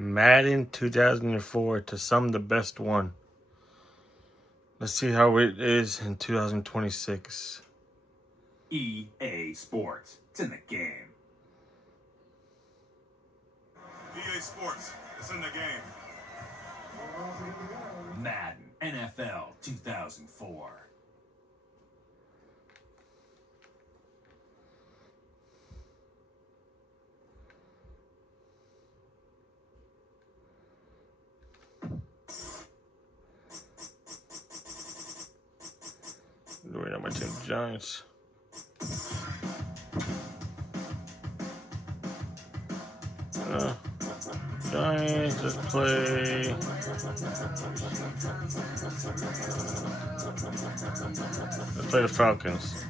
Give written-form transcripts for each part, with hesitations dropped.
Madden 2004 to some the best one. Let's see how it is in 2026. EA Sports. It's in the game. EA Sports. It's in the game. Madden NFL 2004. Right on my team, Giants. Giants just play. Let's play the Falcons.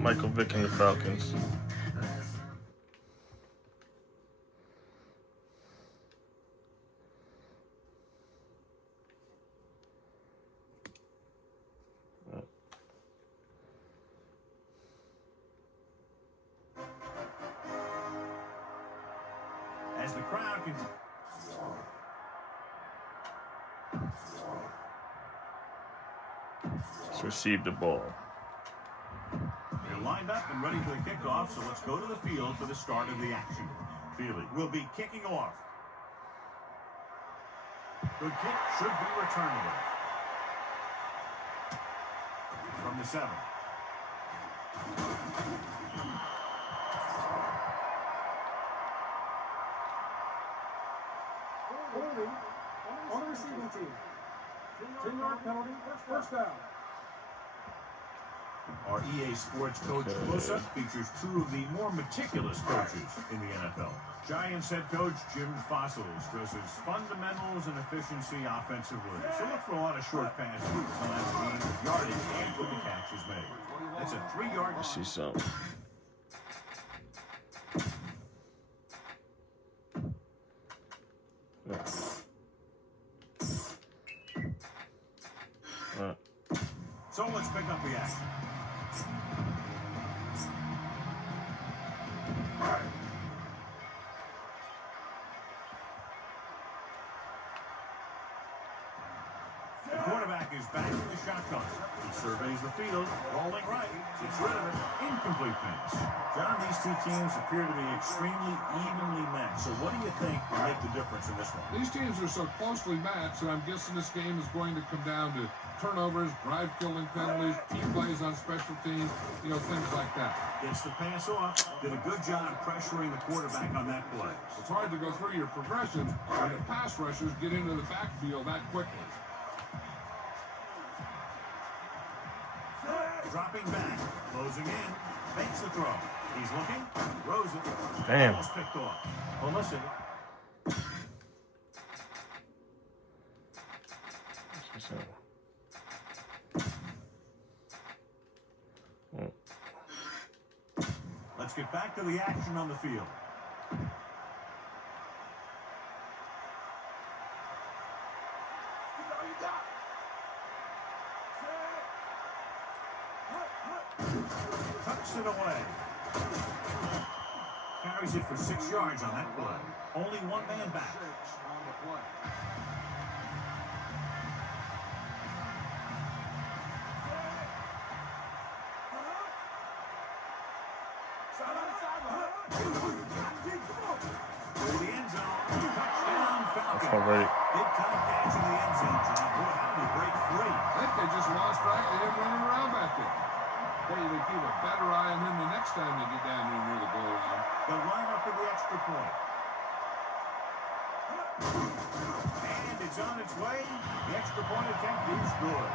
Michael Vick and the Falcons. As the crowd continues. Let's receive the ball. They're lined up and ready for the kickoff, so let's go to the field for the start of the action. Feely will be kicking off. Good kick should be returnable. From the 7. Holding on the receiving team. 10-yard penalty, first down. Our EA Sports Coach close-up features two of the more meticulous coaches in the NFL. Giants head coach Jim Fassel stresses fundamentals and efficiency offensively. So look for a lot of short passes on that team, yardage after the catch is made. That's a 3-yard. I see something. So let's pick up the action. The quarterback is back in the shotgun. He surveys the field, rolling right. It's rid of it. Incomplete pass. John, these two teams appear to be extremely evenly matched. So what do you think will make the difference in this one? These teams are so closely matched that I'm guessing this game is going to come down to turnovers, drive-killing penalties, key plays on special teams, things like that. Gets the pass off. Did a good job pressuring the quarterback on that play. It's hard to go through your progressions when the pass rushers get into the backfield that quickly. Dropping back, closing in, makes the throw. He's looking, throws it. Damn. Ball's picked off. Well, listen. Let's get back to the action on the field. Tucks it away. Carries it for 6 yards on that play. Only one man back. Through the end zone. Touchdown, Falcons. Already. Big time catch in the end zone, John. Boy, how do you break free? I think they just lost track of him running around back there. Hey, they keep a better eye on him the next time they get down there near the goal line. They'll line up for the extra point. And it's on its way. The extra point attempt is good.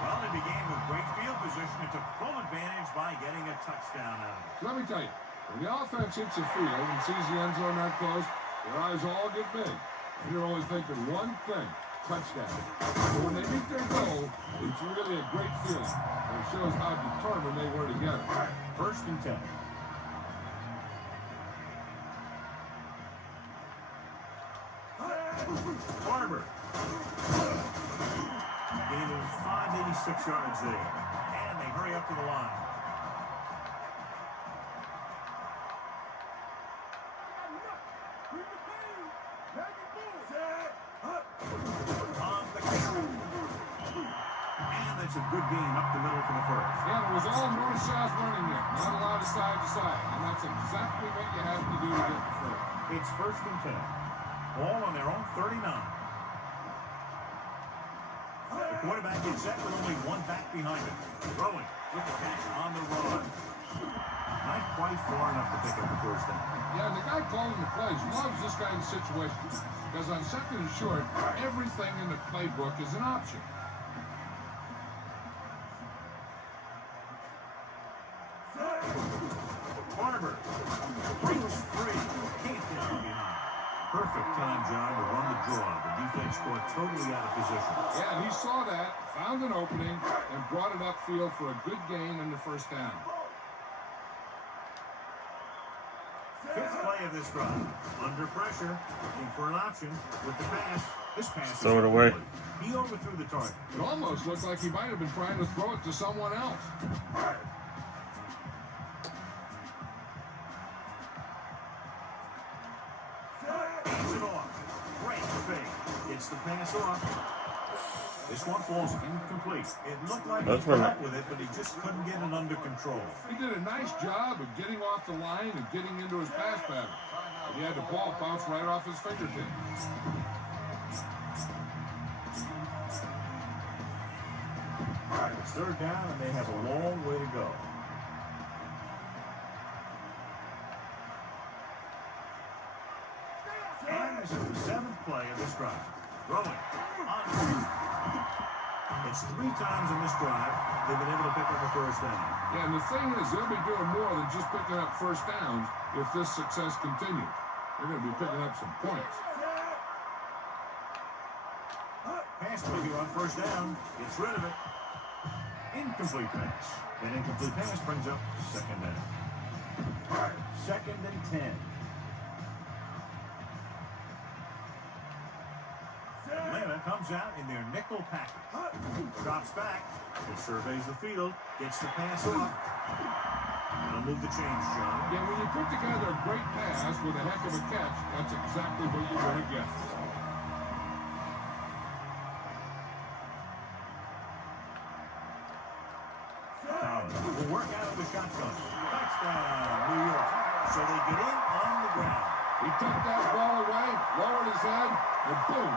Well, they began with great field position and took full advantage by getting a touchdown out of it. Let me tell you, when the offense hits the field and sees the end zone that close, their eyes all get big. And you're always thinking one thing, touchdown. But when they meet their goal, it's really a great feeling. And it shows how determined they were to get it. 1st and 10. Barber. Gain of 586 yards there. And they hurry up to the line. a good gain up the middle for the first. Yeah, it was all north-south running there. Not a lot of side to side. And that's exactly what you have to do to get the first. It's 1st and 10. Ball on their own 39. The quarterback gets set with only one back behind him. Throwing with the catch on the run. Not quite far enough to pick up the first down. Yeah, and the guy calling the plays loves this kind of situation. Because on 2nd and short, everything in the playbook is an option. Barber breaks free. Can't get from behind. Perfect time, John, to run the draw. The defense scored totally out of position. Yeah, and he saw that, found an opening, and brought it upfield for a good gain in the first down. 5th play of this drive. Under pressure, looking for an option with the pass. This pass Throw it away. He overthrew the target. It almost looked like he might have been trying to throw it to someone else. Hands it off. Great fake. Gets the pass off. This one falls incomplete. It looked like That's he when got with it, but he just couldn't get it under control. He did a nice job of getting off the line and getting into his pass pattern. But he had the ball bounce right off his fingertips. It's 3rd down, and they have a long way to go. And this is the 7th play of this drive. Throwing. It's 3 times in this drive they've been able to pick up a first down. Yeah, and the thing is, they'll be doing more than just picking up first downs if this success continues. They're going to be picking up some points. Pass play here on 1st down. Gets rid of it. Incomplete pass. An incomplete pass brings up 2nd down. 2nd and 10. Atlanta comes out in their nickel package. Drops back. He surveys the field. Gets the pass off. That'll move the change, John. Yeah, when you put together a great pass with a heck of a catch, that's exactly what you're going to get. Will work out of the shotgun. Touchdown, New York. So they get in on the ground. He took that ball away, lowered his head, and boom,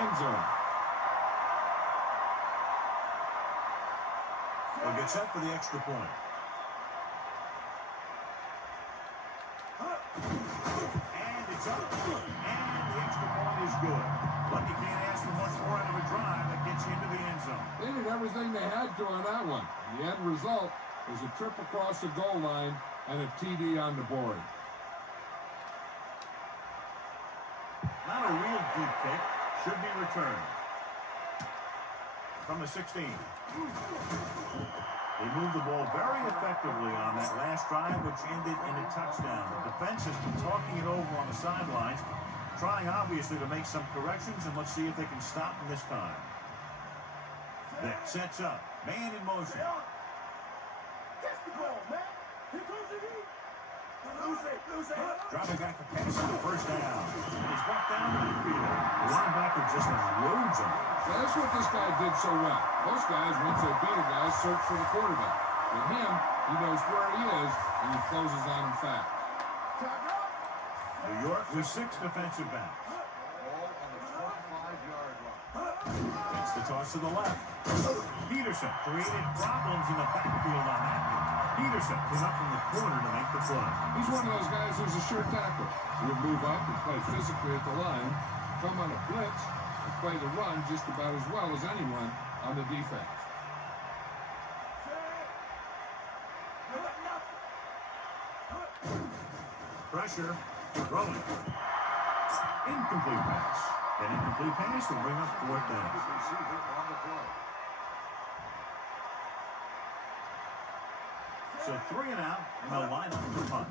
end zone. They'll get set for the extra point. And it's up. And the extra point is good. But you can't ask for much more out of a drive that gets you into the end zone. They did everything they had to on that one. The end result was a trip across the goal line and a TD on the board. Not a real deep kick. Should be returned. From the 16. They moved the ball very effectively on that last drive, which ended in a touchdown. The defense has been talking it over on the sidelines, trying obviously to make some corrections, and let's see if they can stop them this time. That sets up. Man in motion. Dropping back to pass on the 1st down. He's brought down to the field. The linebacker just unloads him. So that's what this guy did so well. Most guys, once they beat a guy, search for the quarterback. With him, he knows where he is, and he closes on him fast. New York with 6 defensive backs. It's the toss to the left. Peterson created problems in the backfield on that one. Peterson came up from the corner to make the play. He's one of those guys who's a sure tackler. He'll move up and play physically at the line, come on a blitz, and play the run just about as well as anyone on the defense. Pressure. Throwing. Incomplete pass. That incomplete pass will bring up 4th down. So 3 and out, and they'll line up for punt.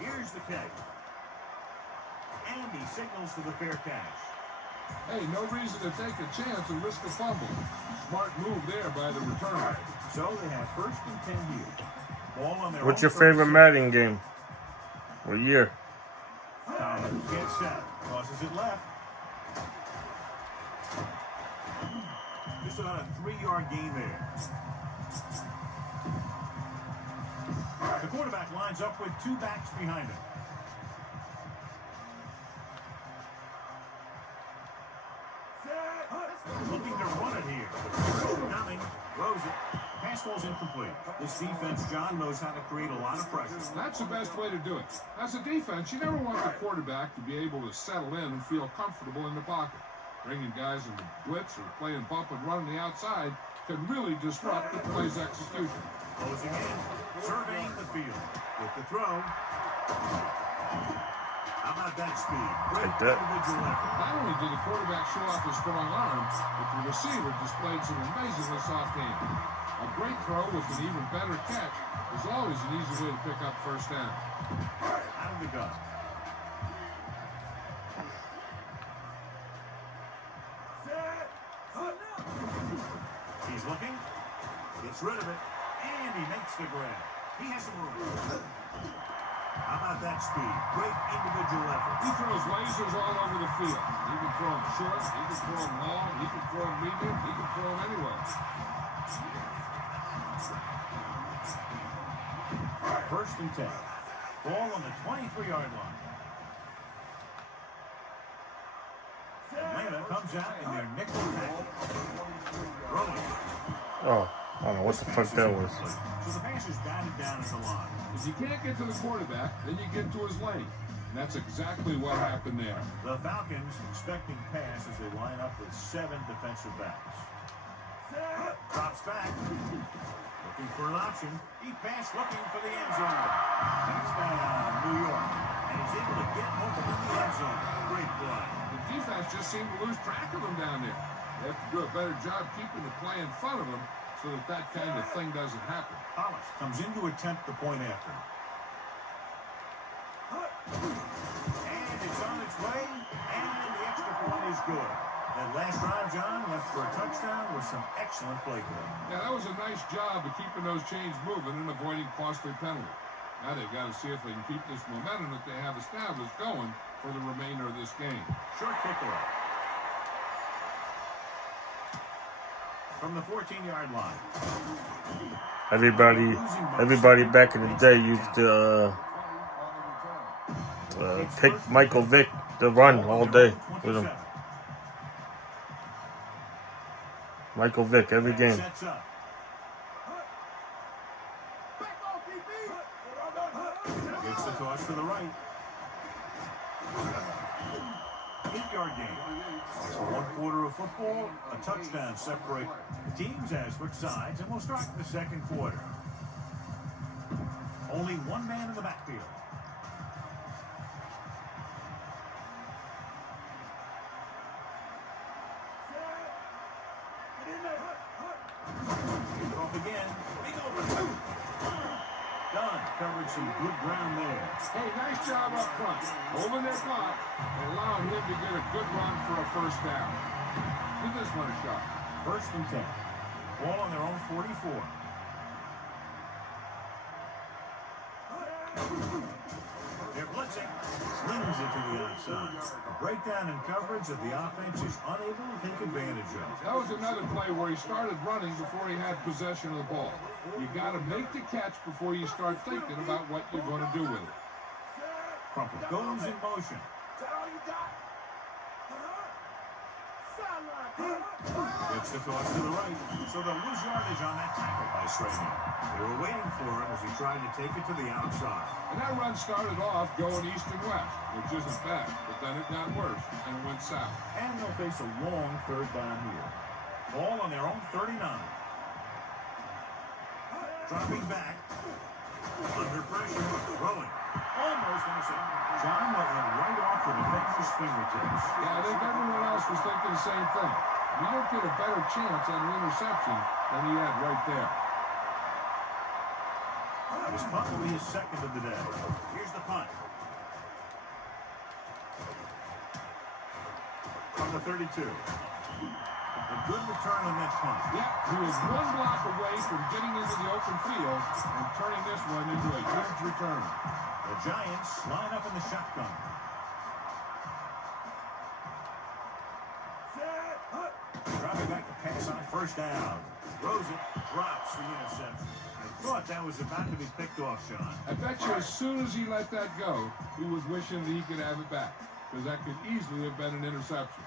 Here's the kick. And he signals to the fair catch. Hey, no reason to take a chance and risk a fumble. Smart move there by the returner. So they have 1st and 10 here. Ball on their What's own your favorite 36. Madden game? What year? Collins gets set. Tosses it left. Just about a 3-yard gain there. The quarterback lines up with 2 backs behind him. Looking to run it here. Coming, throws it. Pass ball's incomplete. This defense, John, knows how to create a lot of pressure. That's the best way to do it. As a defense, you never want the quarterback to be able to settle in and feel comfortable in the pocket. Bringing guys into blitz or playing bump and run on the outside can really disrupt the play's execution. Closing in, surveying the field. With the throw. How about that speed? Great individual effort. Not only did the quarterback show off his strong arm, but the receiver displayed some amazingly soft hands. A great throw with an even better catch is always an easy way to pick up first down. Out of the gun. He's looking, gets rid of it, and he makes the grab. He has some room. How about that speed? Great individual effort. He throws lasers all over the field. He can throw them short, he can throw them long, he can throw them medium, he can throw them anywhere. First and 10. Ball on the 23-yard line. Atlanta comes out in their nickel package. Throwing. Oh, I don't know what the fuck that was. So the pass is batted down at the line. If you can't get to the quarterback, then you get to his lane. And that's exactly what happened there. The Falcons expecting pass as they line up with 7 defensive backs. Drops back. Looking for an option. Deep pass looking for the end zone. Touchdown, New York. And he's able to get open in the end zone. Great play. The defense just seemed to lose track of him down there. They have to do a better job keeping the play in front of him so that that kind of thing doesn't happen. Hollis comes in to attempt the point after. And it's on its way. And the extra point is good. That last drive, John, left for a touchdown with some excellent play calling. Yeah, that was a nice job of keeping those chains moving and avoiding costly penalties. Now they've got to see if they can keep this momentum that they have established going for the remainder of this game. Short kickoff. From the 14-yard line. Everybody back in the day used to pick Michael Vick to run all day with him. Michael Vick every game. Sets up. Gets the toss to the right. 8-yard gain. So 1 quarter of football, a touchdown separate the teams as switch sides, and we'll start the second quarter. Only 1 man in the backfield. Off again. Big open. Done. Covered some good ground there. Hey, nice job up front. Holding their block and allowing him to get a good run for a first down. Give this one a shot. First and 10. Ball on their own 44. They're blitzing. Slings it to the outside. A breakdown in coverage that the offense is unable to take advantage of. That was another play where he started running before he had possession of the ball. You got to make the catch before you start thinking about what you're going to do with it. Crumple goes in motion. Gets the toss to the right. So they'll lose yardage on that tackle by Strahan. They were waiting for him as he tried to take it to the outside. And that run started off going east and west, which isn't bad. But then it got worse and it went south. And they'll face a long 3rd down here. Ball on their own 39. Dropping back. Under pressure. Throwing. Almost intercepted. John went right off the defender's fingertips. Yeah, I think everyone else was thinking the same thing. You don't get a better chance on an interception than he had right there. This punt will be his 2nd of the day. Here's the punt. From the 32. A good return on that punt. Yeah, he was 1 block away from getting into the open field and turning this one into a huge return. The Giants line up in the shotgun. Dropping back to pass on first down. Rosen drops the interception. I thought that was about to be picked off, Sean. I bet you as soon as he let that go, he was wishing that he could have it back, because that could easily have been an interception.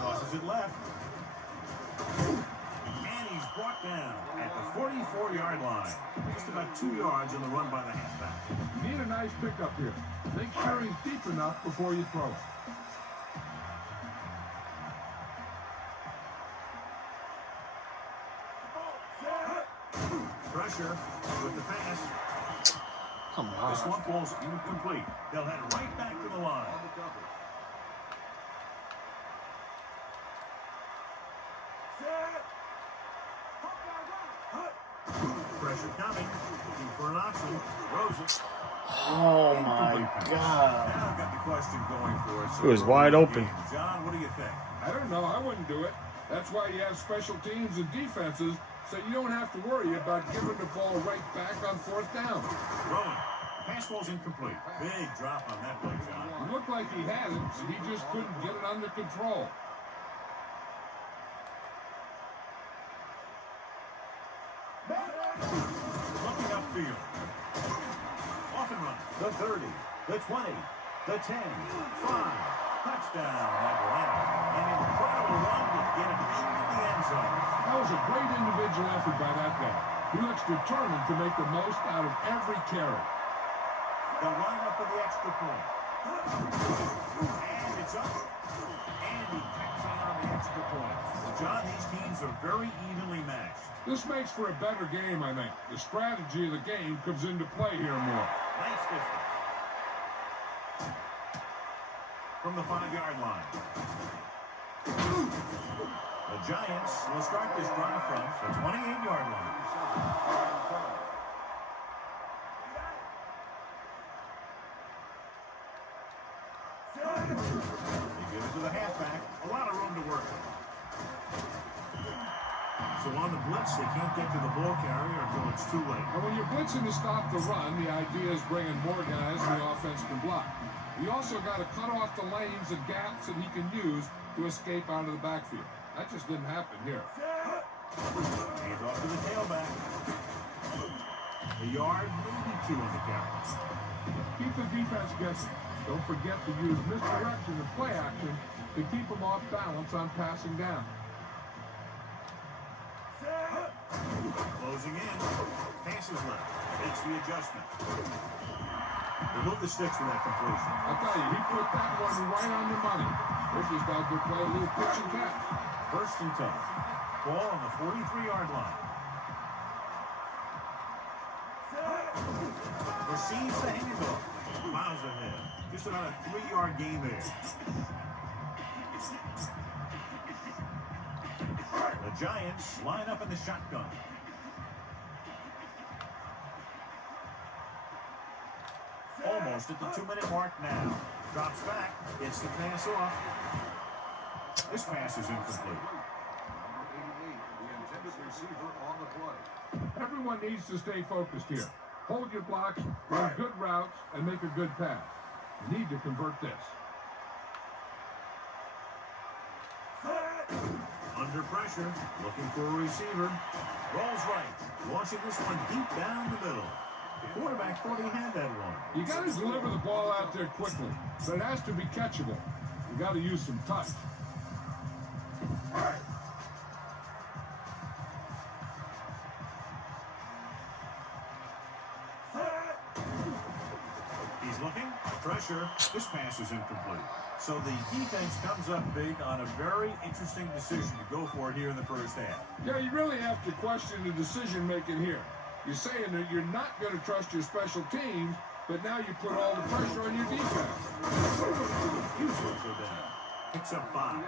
Tosses it left. And he's brought down at the 44-yard line. Just about 2 yards on the run by the halfback. You need a nice pickup here. Make sure he's deep enough before you throw it. Pressure with the pass. Come This on. one ball's incomplete. They'll head right back to the line. Pressure coming. Looking for an option. Rosen. Oh my God. Now I've got the question going for us. It was wide open. John, what do you think? I don't know. I wouldn't do it. That's why you have special teams and defenses, so you don't have to worry about giving the ball right back on fourth down. Rowan. Pass ball's incomplete. Big drop on that play, John. It looked like he had it, but he just couldn't get it under control. Looking upfield. Off and run. The 30, the 20, the 10, 5. Touchdown, Atlanta. An incredible run to get him into the end zone. That was a great individual effort by that guy. He looks determined to make the most out of every carry. They'll line up for the extra point. And it's up. And he checks in on the extra point. John, these teams are very evenly matched. This makes for a better game, I think. The strategy of the game comes into play here more. Nice distance. From the 5-yard line. The Giants will start this drive from the 28-yard line. They give it to the halfback. A lot of room to work with. So on the blitz, they can't get to the ball carrier until it's too late. And when you're blitzing to stop the run, the idea is bringing more guys the offense can block. You also got to cut off the lanes and gaps that he can use to escape out of the backfield. That just didn't happen here. Hands off to the tailback. A yard, maybe 2 on the carry. Keep the defense guessing. Don't forget to use misdirection and play action to keep them off balance on passing down. Closing in. Passes left. Makes the adjustment. Remove the sticks with that completion. I'll tell you, he put that one right on the money. They just out there play a little pitch and catch. First and 10. Ball on the 43-yard line. Receives the handoff. Miles ahead. Just about a 3-yard gain there. The Giants line up in the shotgun. Almost at the 2-minute mark now. Drops back, gets the pass off. This pass is incomplete. Everyone needs to stay focused here. Hold your blocks, run good routes, and make a good pass. You need to convert this. Under pressure, looking for a receiver. Rolls right, launching this one deep down the middle. The quarterback thought he had that one. You got to deliver the ball out there quickly, but it has to be catchable. You got to use some touch. He's looking, pressure. This pass is incomplete. So the defense comes up big on a very interesting decision to go for it here in the first half. Yeah, you really have to question the decision making here. You're saying that you're not going to trust your special teams, but now you put all the pressure on your defense. Usually go down. Picks up 5.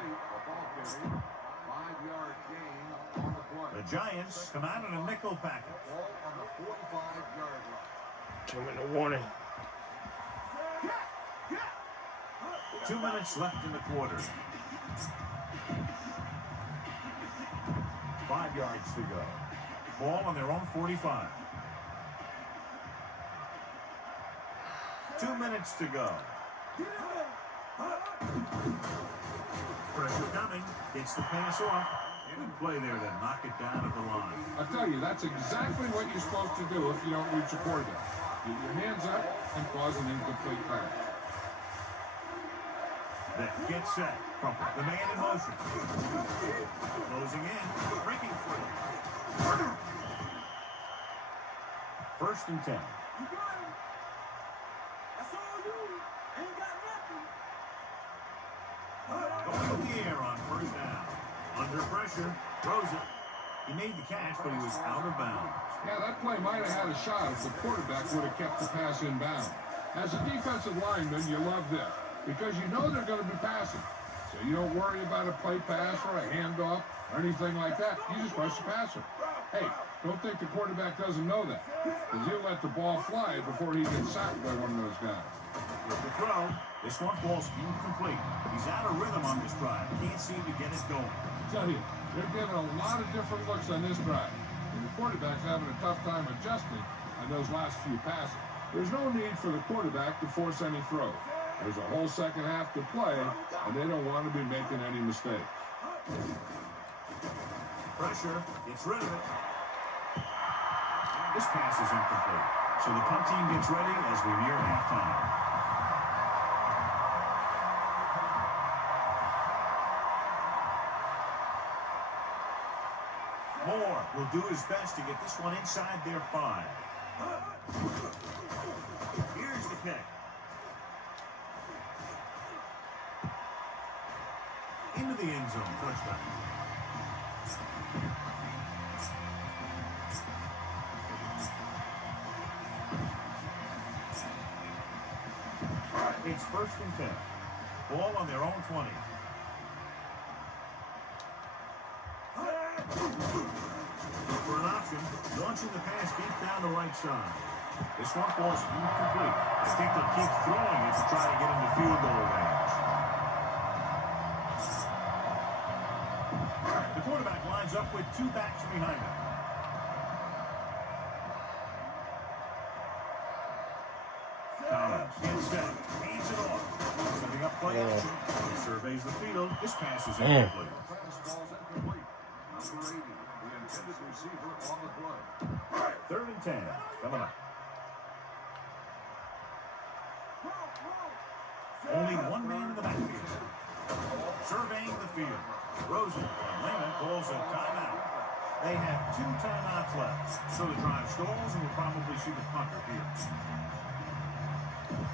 The Giants come out in a nickel package. 2-minute warning. 2 minutes left in the quarter. 5 yards to go. Ball on their own 45. 2 minutes to go. Pressure coming. Gets the pass off. Good play there to knock it down at the line. I tell you, that's exactly what you're supposed to do if you don't reach a quarterback. Get your hands up and cause an incomplete pass. That gets set. Crumpler, the man in motion. Closing in. Breaking free. First and 10. You got him. That's all you. Ain't got nothing. Going in the air on first down. Under pressure. Throws it. He made the catch, but he was out of bounds. Yeah, that play might have had a shot if the quarterback would have kept the pass in bounds. As a defensive lineman, you love this because you know they're going to be passing. So you don't worry about a play pass or a handoff or anything like that. You just rush the passer. Hey, don't think the quarterback doesn't know that because he'll let the ball fly before he gets sacked by one of those guys. With the throw, this one falls incomplete. He's out of rhythm on this drive. Can't seem to get it going. I tell you, they're getting a lot of different looks on this drive. And the quarterback's having a tough time adjusting on those last few passes. There's no need for the quarterback to force any throws. There's a whole second half to play, and they don't want to be making any mistakes. Pressure, gets rid of it. This pass is incomplete. So the punt team gets ready as we near halftime. Moore will do his best to get this one inside their 5. Here's the kick. Into the end zone, touchdown. It's first and 10. Ball on their own 20. For an option, launching the pass deep down the right side. This one falls incomplete. I think they'll keep throwing it to try to get into field goal range. The quarterback lines up with 2 backs behind him. Collins gets set. Hands it off. Setting up play action. He surveys the field. This pass is incomplete. Fastball's incomplete. Number 80, the intended receiver on the play. 3rd and 10. Coming up. Only one man in the backfield. Surveying the field. Rosen and Lehman calls a timeout. They have 2 timeouts left. So the drive stalls and we'll probably see the punter here.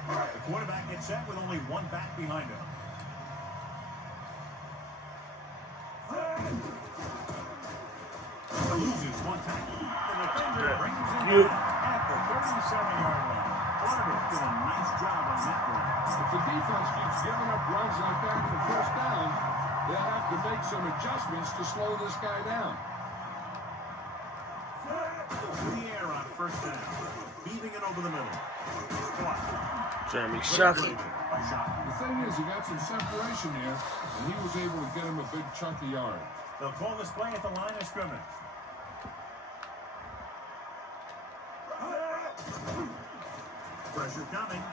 The quarterback gets set with only 1 back behind him. Loses 1 tackle. The defender brings him down at the 37-yard line. Carter did a nice job on that one. If the defense keeps giving up runs like that for first down, they'll have to make some adjustments to slow this guy down. In the air on first down. Heaving it over the middle. Jeremy Shockey. The thing is, he got some separation here, and he was able to get him a big chunk of yards. They'll call this play at the line of scrimmage. Pressure coming.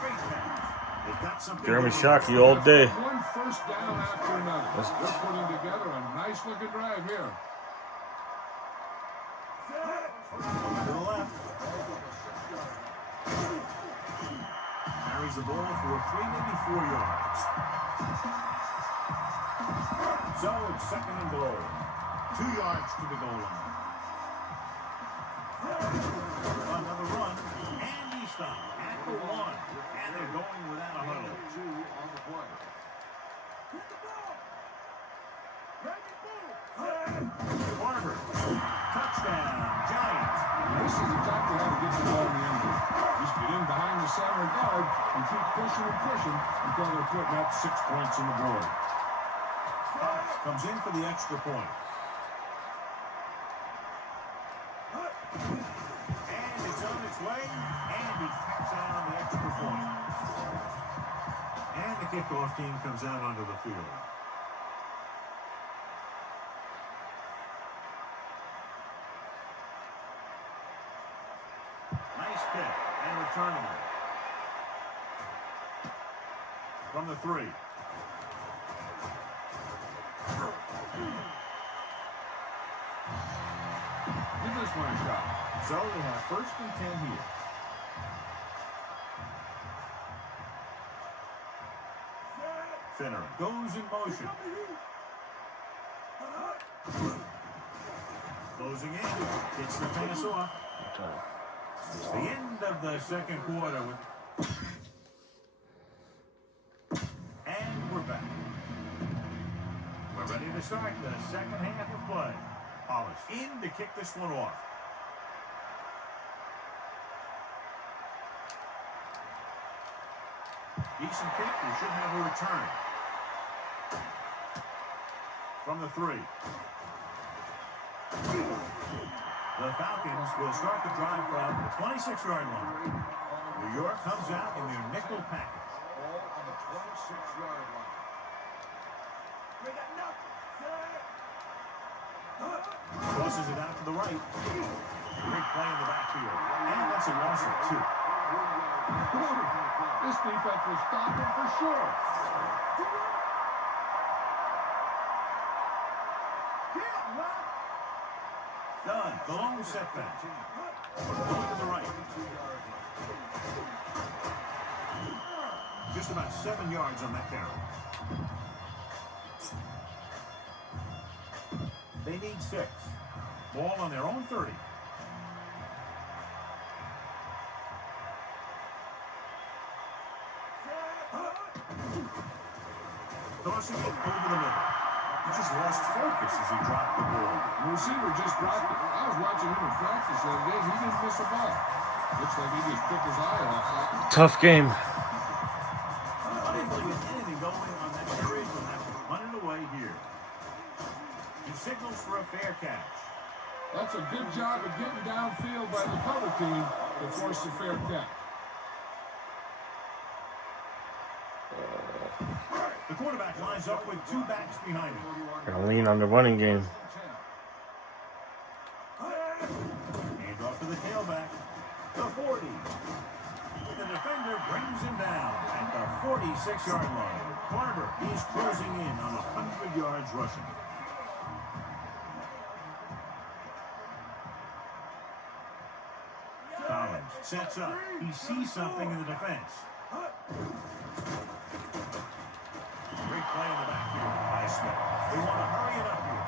Great pass. They've got something. Jeremy Shockey all day. One first down after another. They're putting together a nice-looking drive here. To the left. Carries the ball for 3, maybe 4 yards. So it's 2nd and goal. 2 yards to the goal line. Another run, and he stopped at the 1. And they're going without a huddle. 2 on the play. Barber, touchdown, Giants. This is exactly how to get the ball in the end zone. Just get in behind the center guard and keep pushing and pushing until they're putting up 6 points on the board. Comes in for the extra point. And it's on its way, and he taps out on the extra point. And the kickoff team comes out onto the field. Nice kick, and returning it. From the 3. Give this one a shot. So they have 1st and 10 here. Finner goes in motion. Closing in. Gets the pass off. It's the end of the 2nd quarter. And we're back. We're ready to start the 2nd half of play. Hollis in to kick this one off. Decent kick. We should have a return. From the 3. The Falcons will start the drive from the 26-yard line. New York comes out in their nickel package. Ball on the 26-yard line. Tosses it out to the right. Great play in the backfield. And that's a loss of 2. This defense will stop him for sure. Done. The long setback. Going to the right. Just about 7 yards on that carry. They need 6. Ball on their own 30. Tossing it over the middle. He just lost focus as he dropped the ball. The receiver just dropped it. I was watching him in practice the other day. He didn't miss a ball. Looks like he just took his eye off that. Tough game. Unable to get anything going on that series, will have to run it away here. He signals for a fair catch. That's a good job of getting downfield by the cover team to force a fair catch. The quarterback lines up with 2 backs behind him. Gotta lean on the running game. Hand off to the tailback. The 40. The defender brings him down at the 46-yard line. Barber is closing in on 100 yards rushing. Collins sets up. He sees something in the defense. Great play in the backfield by Smith. They want to hurry it up here.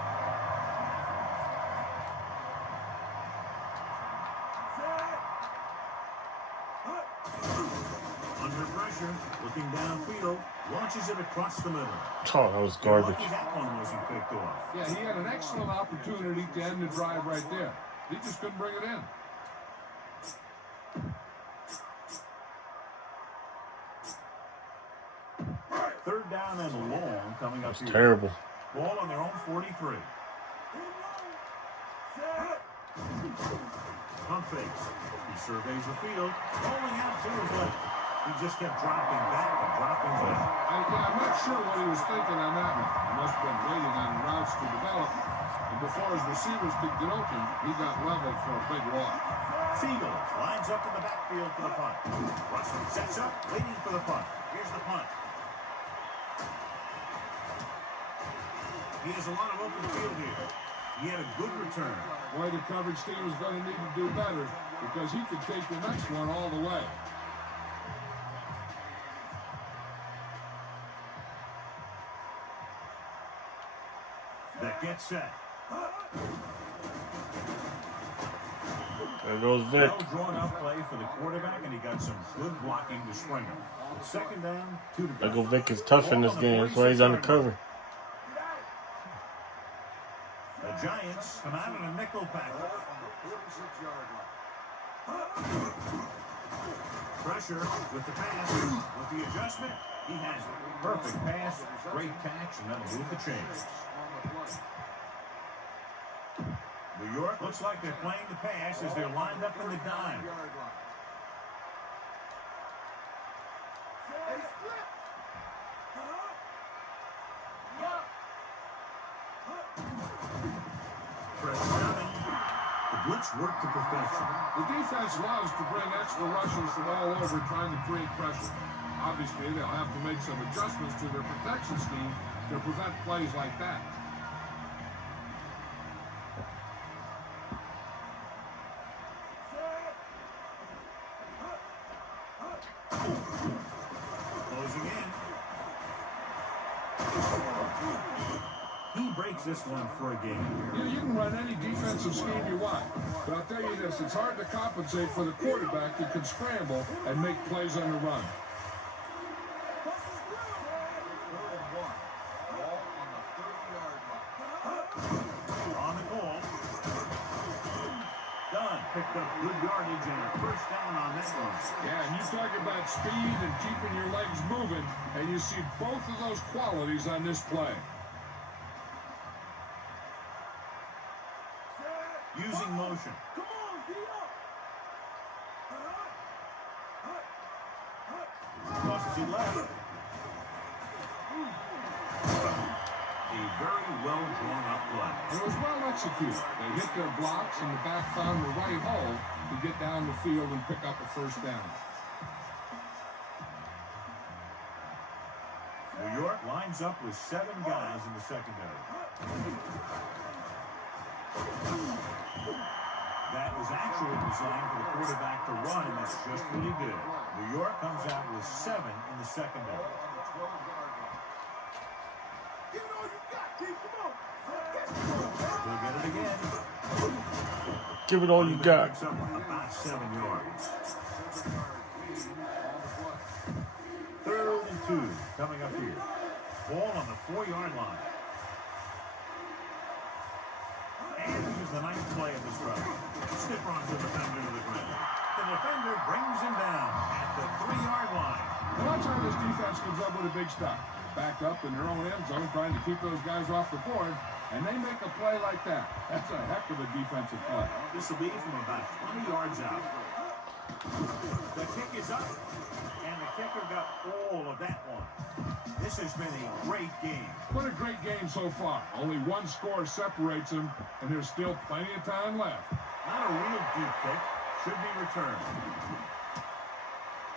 Under pressure, looking downfield, launches it across the middle. Oh, that was garbage. Lucky that one wasn't picked off. Yeah, he had an excellent opportunity to end the drive right there. He just couldn't bring it in. Third down and long coming up That's here. terrible. Ball on their own 43. Pump fakes. He surveys the field, rolling out to his left. He just kept dropping back and dropping left. I'm not sure what he was thinking on that one. He must have been waiting on routes to develop. And before his receivers could get open, he got leveled for a big walk. Fields lines up in the backfield for the punt. Russell sets up, waiting for the punt. Here's the punt. He has a lot of open field here. He had a good return. Boy, the coverage team is going to need to do better because he could take the next one all the way. That gets set. There goes Vic. Well drawn up play for the quarterback, and he got some good blocking to spring him. 2nd down, 2 to go. There go Vic is tough in this game. That's why he's on the cover. The Giants come out in a nickel package. Pressure with the pass. With the adjustment, he has it. Perfect pass, great catch, and that'll move the chains. New York looks like they're playing the pass as they're lined up in the dime. Press coming. The blitz worked to perfection. The defense loves to bring extra rushers from all over trying to create pressure. Obviously, they'll have to make some adjustments to their protection scheme to prevent plays like that. Closing in. He breaks this one for a game. You can run any defensive scheme you want, but I'll tell you this, it's hard to compensate for the quarterback who can scramble and make plays on the run. On the goal. Done. Picked up good yardage and a first down on that one. Yeah, and you talk about speed and keeping your legs moving, and you see both of those qualities on this play. Using motion. Come on, D up. Tosses it left. A very well drawn up play. It was well executed. They hit their blocks, and the back found the right hole to get down the field and pick up a first down. New York lines up with 7 guys in the secondary. That was actually designed for the quarterback to run, and that's just what he did. New York comes out with 7 in the secondary. Give it all you got, D. Come on. He'll get it again. Give it all you got. Picks up about 7 yards. 3rd and 2 coming up here. Ball on the 4-yard line. And this is the 9th play of this drive. Skip runs the defender to the ground. The defender brings him down at the 3-yard line. And watch how this defense comes up with a big stop. Back up in their own end zone, trying to keep those guys off the board, and they make a play like that. That's a heck of a defensive play. This will be from about 20 yards out. The kick is up, and the kicker got all of that one. This has been a great game. What a great game so far. Only one score separates them, and there's still plenty of time left. Not a real deep kick. Should be returned.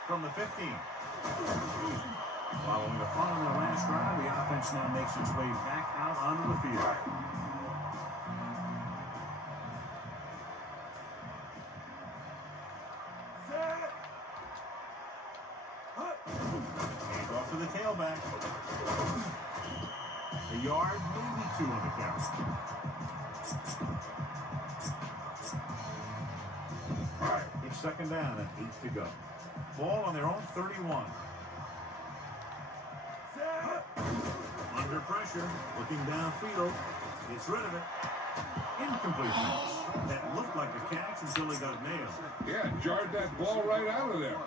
From the 15. Following the punt on the last drive, the offense now makes its way back out onto the field. Hand off to the tailback. A yard, maybe 2 on the count. It's 2nd down and 8 to go. Ball on their own 31. Under pressure, looking downfield. Gets rid of it. Incomplete pass. That looked like a catch until he got nailed. Yeah, jarred that ball right out of there.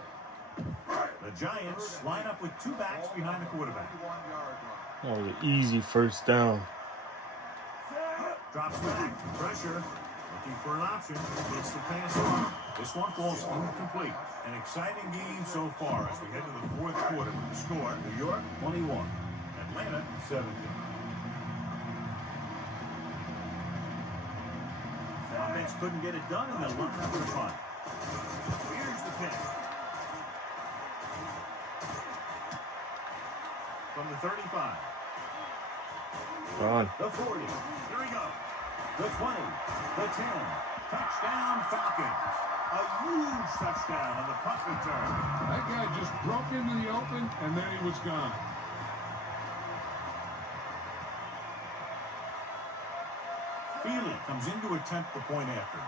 The Giants line up with 2 backs behind the quarterback. That was an easy first down. Drops back. Pressure. Looking for an option. Gets the pass off. This one falls incomplete. An exciting game so far as we head to the 4th quarter with the score. New York 21. Atlanta 17. Offense couldn't get it done in the line for the punt. Here's the pick. From the 35. Gone. The 40. Here we go. The 20. The 10. Touchdown Falcons. A huge touchdown on the punt return. That guy just broke into the open, and then he was gone. Feely comes in to attempt the point after.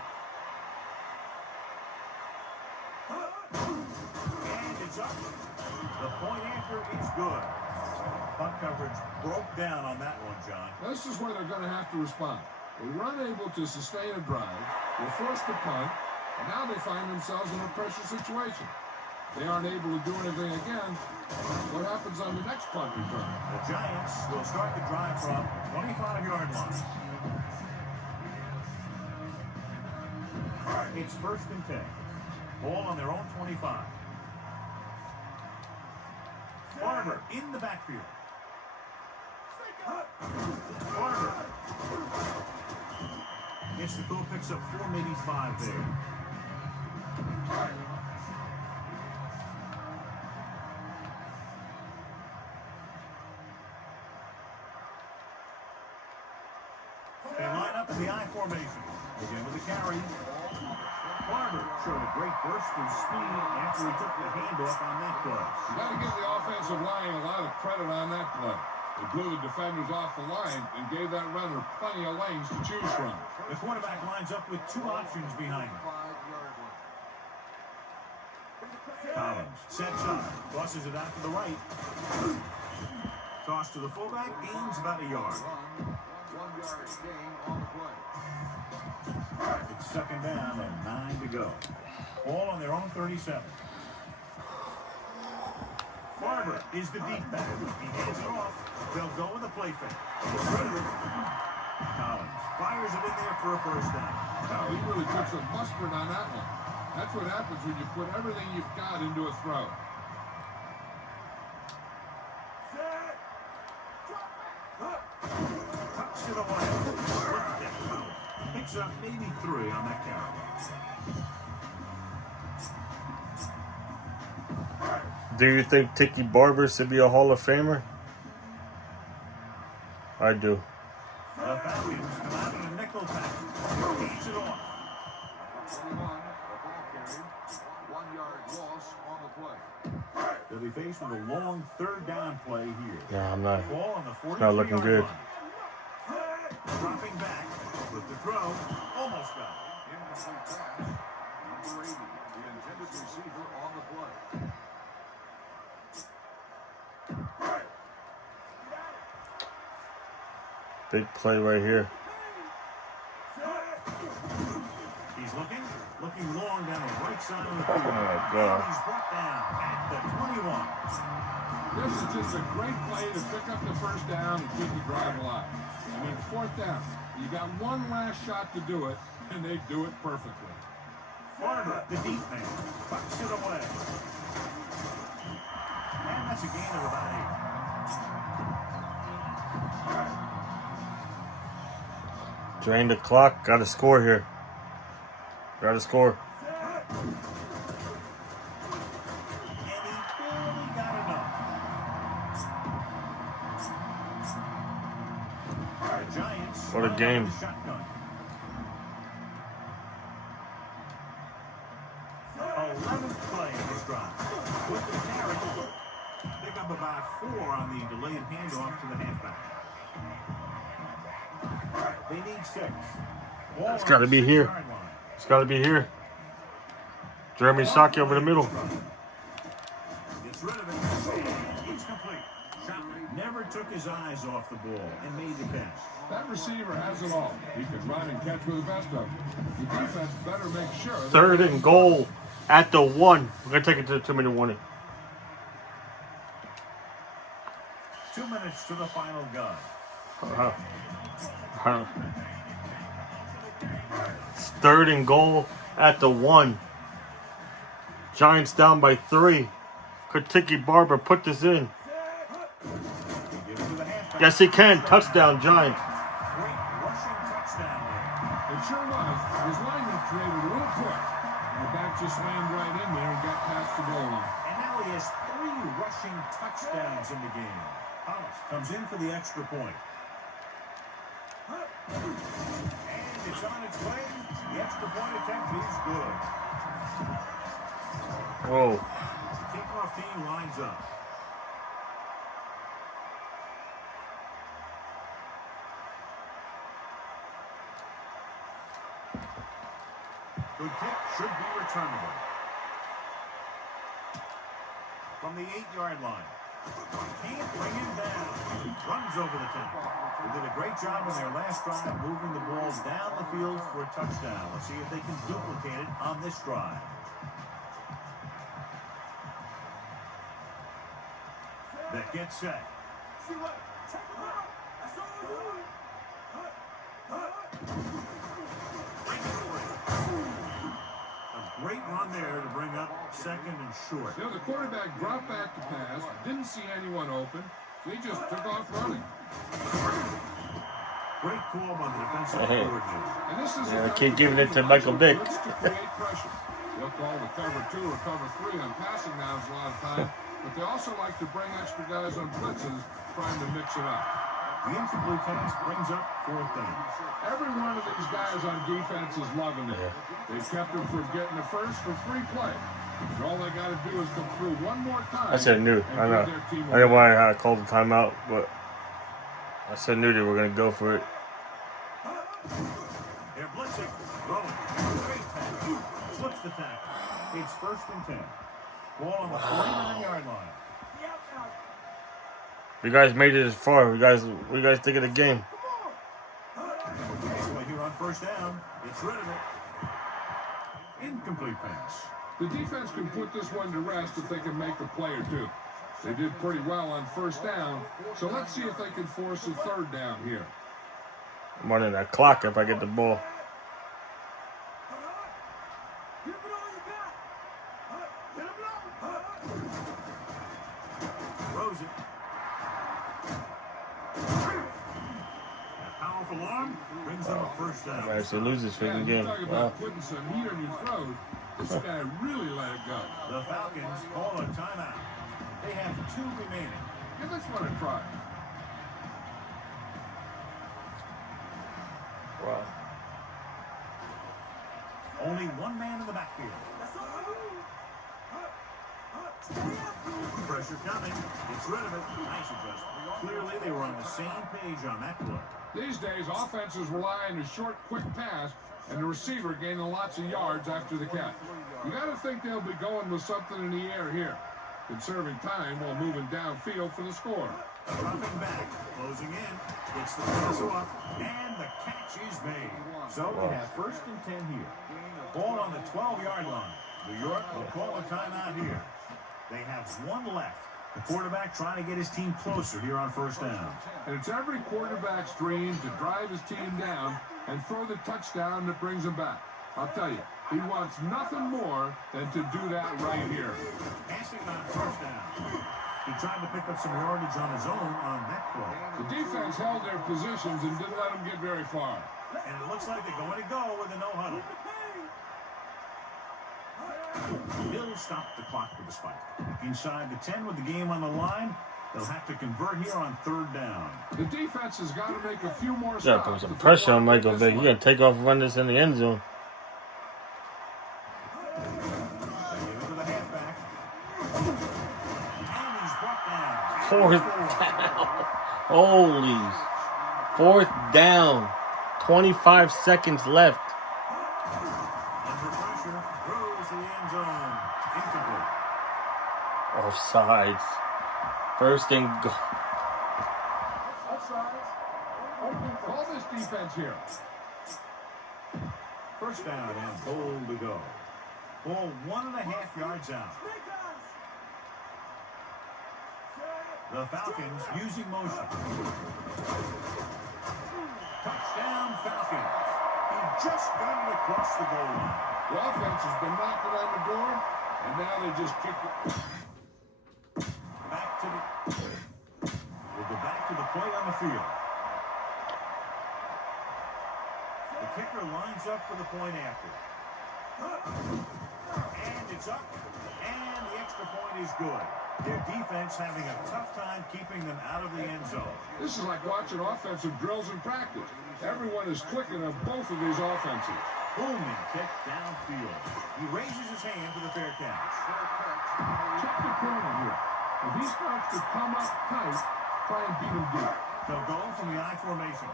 And it's up. The point after is good. Punt coverage broke down on that one, John. This is where they're going to have to respond. They were unable to sustain a drive, were forced to punt, and now they find themselves in a pressure situation. They aren't able to do anything again. What happens on the next punt return? The Giants will start the drive from 25-yard line. It's 1st and 10. Ball on their own 25. Barber in the backfield. Barber. Gets the goal, picks up 4, maybe 5 there. They line up in the I formation. Again with the carry. Barber showed a great burst of speed after he took the handoff on that play. You got to give the offensive line a lot of credit on that play. They blew the defenders off the line and gave that runner plenty of lanes to choose from. The quarterback lines up with two options behind him. Collins sets up, tosses it out to the right. Toss to the fullback, gains about a yard. 1 yard gain on the play. It's second down and 9 to go. All on their own 37. Barber is the deep back. He hands it off. They'll go with a play fake. Collins fires it in there for a first down. Now, he really put some mustard on that one. That's what happens when you put everything you've got into a throw. Tucks it away. Picks up maybe 3 on that carry. Do you think Tiki Barber should be a Hall of Famer? I do. The Falcons come out in a nickel pack. Feeds it off. 21, the ball carried. 1 yard loss on the play. They'll be faced with a long third down play here. Yeah, I'm not. Ball on the 43 Not looking good. Dropping back with the throw. Almost got it. Incomplete pass. Number 80, the intended receiver on the play. Big play right here. He's looking long down the right side of the field. Oh my God. He's brought down at the 21. This is just a great play to pick up the first down and keep the drive alive. I mean, 4th down. You got one last shot to do it, and they do it perfectly. Barber, the deep man, tucks it away. And that's a gain of about 8. Drain the clock. Got to score here. Got to score. And he barely got enough. The Giants. What a game. Shotgun. 11th play of this drive. With the carry, pick up about 4 on the delayed handoff to the halfback. They need 6. It's got to be here. It's got to be here. Jeremy Shockey over the middle. Gets rid of it. It's complete. Shockey never took his eyes off the ball and made the catch. That receiver has it all. He can run and catch with the best of them. The defense better make sure. 3rd and goal at the 1. We're going to take it to the 2-minute warning. 2 minutes to the final gun. It's 3rd and goal at the 1. Giants down by 3. Could Tiki Barber put this in? Yes, he can. Touchdown, Giants. Great rushing touchdown there. It sure was. His lineman created a little push. And the back just slammed right in there and got past the goal line. And now he has 3 rushing touchdowns in the game. Hollis comes in for the extra point. And it's on its way. The extra point attempt is good. Whoa. The kickoff team lines up. Good kick should be returnable. From the 8-yard line. Can't bring him down. Runs over the top. They did a great job in their last drive moving the ball down the field for a touchdown. Let's see if they can duplicate it on this drive. That gets set. See what? Check him out. That's all you. A great run there to bring up 2nd and short. You know, the quarterback dropped back to pass, didn't see anyone open, so he just took off running. Great call by the defensive Hey. coordinator. And this is Yeah, keep giving it to Michael Vick. to create pressure. They'll call the cover 2 or cover 3 on passing downs a lot of time, but they also like to bring extra guys on blitzes, trying to mix it up. The incomplete pass brings up 4th down. Every one of these guys on defense is loving it. They've kept them from getting the first for 3 plays. And all they got to do is come through one more time. I said new. and I give know. their team a I didn't win. want to call the timeout, but I said knew they were going to go for it. They're blitzing. Rolling. Great pass. Slips the tackle. It's 1st and 10. Ball on the 49-yard line. You guys made it as far. What do you guys think of the game? This way here on 1st down. It's rid of it. Incomplete pass. The defense can put this one to rest if they can make a play or two. They did pretty well on 1st down, so let's see if they can force a 3rd down here. I'm running that clock if I get the ball. Give it all you got. Get him low. Throws it. That powerful arm brings them a 1st down. I actually lose this freaking you game. talk Wow. about putting some heat on your throat. This guy really let it go. The Falcons call a timeout. They have 2 remaining. Give this one a try. Wow. Only 1 man in the backfield. That's all you. Stay up. Pressure coming. It's rid of it. Nice adjustment. Clearly, they were on the same page on that play. These days, offenses rely on a short, quick pass and the receiver gaining lots of yards after the catch. You got to think they'll be going with something in the air here, conserving time while moving downfield for the score. Dropping back, closing in, gets the pass off, and the catch is made. So we have 1st and 10 here. Ball on the 12-yard line. New York will call a timeout here. They have 1 left. The quarterback trying to get his team closer here on 1st down. And it's every quarterback's dream to drive his team down and throw the touchdown that brings him back. I'll tell you, he wants nothing more than to do that right here. Passing on 1st down. He tried to pick up some yardage on his own on that play. The defense held their positions and didn't let them get very far. And it looks like they're going to go with a no-huddle. Bill stopped the clock with a spike. Inside the 10 with the game on the line, they'll have to convert here on 3rd down. The defense has got to make a few more stops. Yeah, put some pressure on Michael Vick. You're going to take off and run this in the end zone. They give it to the halfback. And he's brought down. 4th down. Holy. 4th down. 25 seconds left. Under pressure, throws to the end zone. Incomplete. Offsides. 1st and goal. Call this defense here. 1st down and goal to go. Ball 1.5 yards out. The Falcons using motion. Touchdown Falcons. He just got it across the goal line. The offense has been knocking on the door, and now they just kick it. Back to the... We'll go back to the play on the field. The kicker lines up for the point after. And it's up. And the extra point is good. Their defense having a tough time keeping them out of the end zone. This is like watching offensive drills in practice. Everyone is clicking on both of these offenses. Booming kick downfield. He raises his hand for the fair catch. Check the corner here. If he starts to come up tight, try and beat him deep. They'll go from the I formation.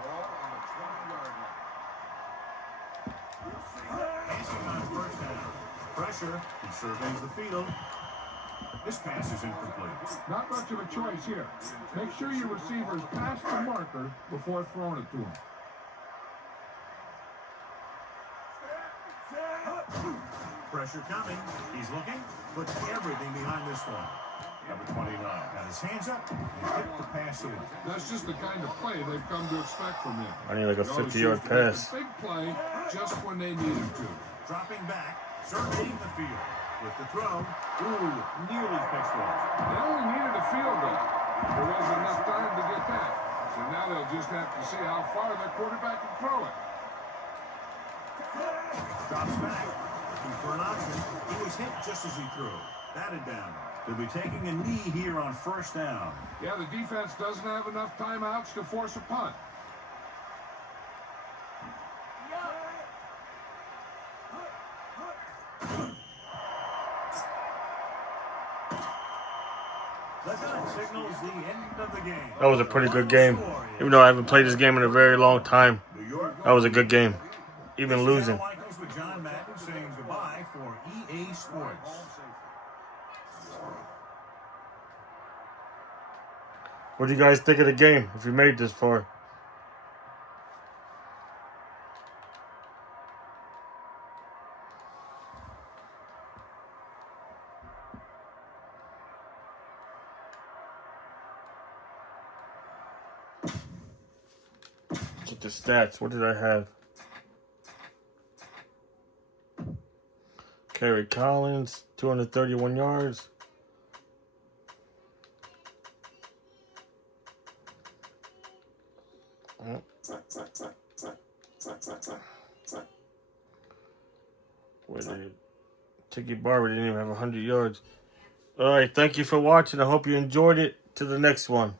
Passing on 1st down. Pressure. He surveys the field. This pass is incomplete. Not much of a choice here. Make sure your receivers pass the marker before throwing it to him. Pressure coming. He's looking. Puts everything behind this one. Number 29 got his hands up and tipped the pass in. That's just the kind of play they've come to expect from him. I need like a He always 50-yard seems to make a pass. Big play just when they need him to. Dropping back. Surveying the field. With the throw. Ooh, nearly pitched off. They only needed a field goal. There wasn't enough time to get that. So now they'll just have to see how far their quarterback can throw it. Drops back. Looking for an option. He was hit just as he threw. Batted down. They'll be taking a knee here on first down. Yeah, the defense doesn't have enough timeouts to force a punt. The gun signals the end of the game. That was a pretty good game. Even though I haven't played this game in a very long time, New York. that was a good game. Even This is losing. Al Michaels with John Madden saying goodbye for EA Sports. What do you guys think of the game if you made this far? Check the stats. What did I have? Kerry Collins, 231 yards. Tiki Barber didn't even have 100 yards. All right, thank you for watching. I hope you enjoyed it. To the next one.